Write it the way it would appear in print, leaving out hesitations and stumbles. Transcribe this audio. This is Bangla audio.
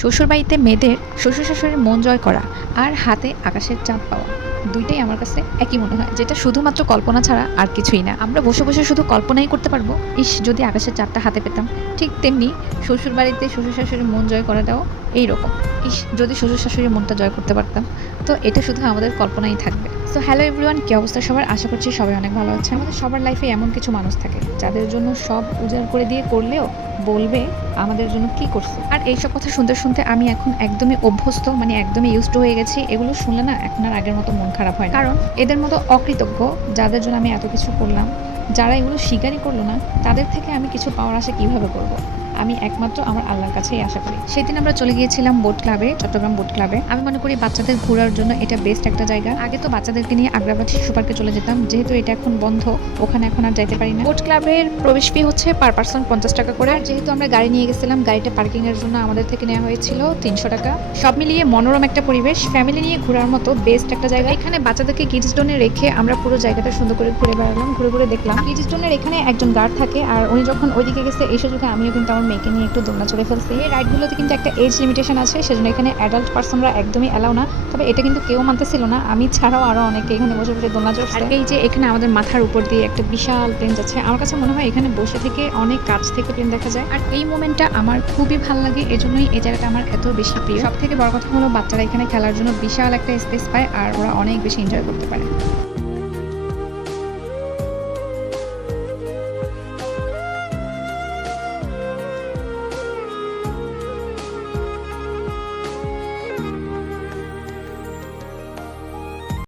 শ্বশুরবাড়িতে মেয়েদের শ্বশুর শাশুড়ির মন জয় করা আর হাতে আকাশের চাঁদ পাওয়া দুইটাই আমার কাছে একই মনে হয়, যেটা শুধুমাত্র কল্পনা ছাড়া আর কিছুই না। আমরা বসে বসে শুধু কল্পনাই করতে পারবো, ইস যদি আকাশের চাঁদটা হাতে পেতাম। ঠিক তেমনি শ্বশুরবাড়িতে শ্বশুর শাশুড়ির মন জয় করাটাও এইরকম। ইস যদি শ্বশুর শাশুড়ির মনটা জয় করতে পারতাম। তো এটা শুধু আমাদের কল্পনাই থাকবে। সো হ্যালো এভরিওয়ান, কী অবস্থা সবার? আশা করছি সবাই অনেক ভালো আছে। আমাদের সবার লাইফে এমন কিছু মানুষ থাকে যাদের জন্য সব উজাড় করে দিয়ে করলেও বলবে আমাদের জন্য কি করছো। আর এইসব কথা শুনতে শুনতে আমি এখন একদমই অভ্যস্ত, মানে একদমই ইউজড হয়ে গেছি। এগুলো শুনলে না এখন আর আগের মতো মন খারাপ হয় না, কারণ এদের মতো অকৃতজ্ঞ যাদের জন্য আমি এত কিছু করলাম, যারা এগুলো স্বীকারই করলো না, তাদের থেকে আমি কিছু পাওয়ার আশা কিভাবে করব। আমি একমাত্র আমার আল্লাহর কাছেই আশা করি। সেদিন আমরা চলে গিয়েছিলাম বোট ক্লাবে, চট্টগ্রাম বোট ক্লাবে। আমি মনে করি বাচ্চাদের ঘোরার জন্য এটা বেস্ট একটা জায়গা। আগে তো বাচ্চাদেরকে নিয়ে আগ্রাবাদ শিশু পার্কে চলে যেতাম, যেহেতু এটা এখন বন্ধ, ওখানে এখন আর যাইতে পারি না। বোট ক্লাবের প্রবেশ ফি হচ্ছে পার পার্সন 50 টাকা করে। আর যেহেতু আমরা গাড়ি নিয়ে গেছিলাম, গাড়িটা পার্কিং এর জন্য আমাদের থেকে নেওয়া হয়েছিল 300 টাকা। সব মিলিয়ে মনোরম একটা পরিবেশ, ফ্যামিলি নিয়ে ঘোরার মতো বেস্ট একটা জায়গা। এখানে বাচ্চাদেরকে কিডস জোনে রেখে আমরা পুরো জায়গাটা সুন্দর করে ঘুরে বেড়ালাম, ঘুরে ঘুরে দেখলাম। কিডস জোনের এখানে একজন গার্ড থাকে, আর উনি যখন ওইদিকে গেছে এই সুযোগে আমিও কিন্তু আমার মেয়েকে নিয়ে একটু দোলনা চড়ে ফেলছি। এই রাইডগুলোতে কিন্তু একটা এজ লিমিটেশন আছে, সেজন্য এখানে অ্যাডাল্ট পার্সনরা একদমই অ্যালাউ না। তবে এটা কিন্তু কেউ মানতেছিল না, আমি ছাড়াও আরো অনেকে এখানে বসে বসে দোলনা চড়ছে। আর এই যে এখানে আমাদের মাথার উপর দিয়ে একটা বিশাল প্লেন যাচ্ছে, আমার কাছে মনে হয় এখানে বসে থেকে অনেক কাছ থেকে প্লেন দেখা যায়। আর এই মোমেন্টটা আমার খুবই ভালো লাগে, এজন্যই এই জায়গাটা আমার এত বেশি প্রিয়। সব থেকে বড় কথা হলো বাচ্চারা এখানে খেলার জন্য বিশাল একটা স্পেস পায়, আর ওরা অনেক বেশি এনজয় করতে পারে।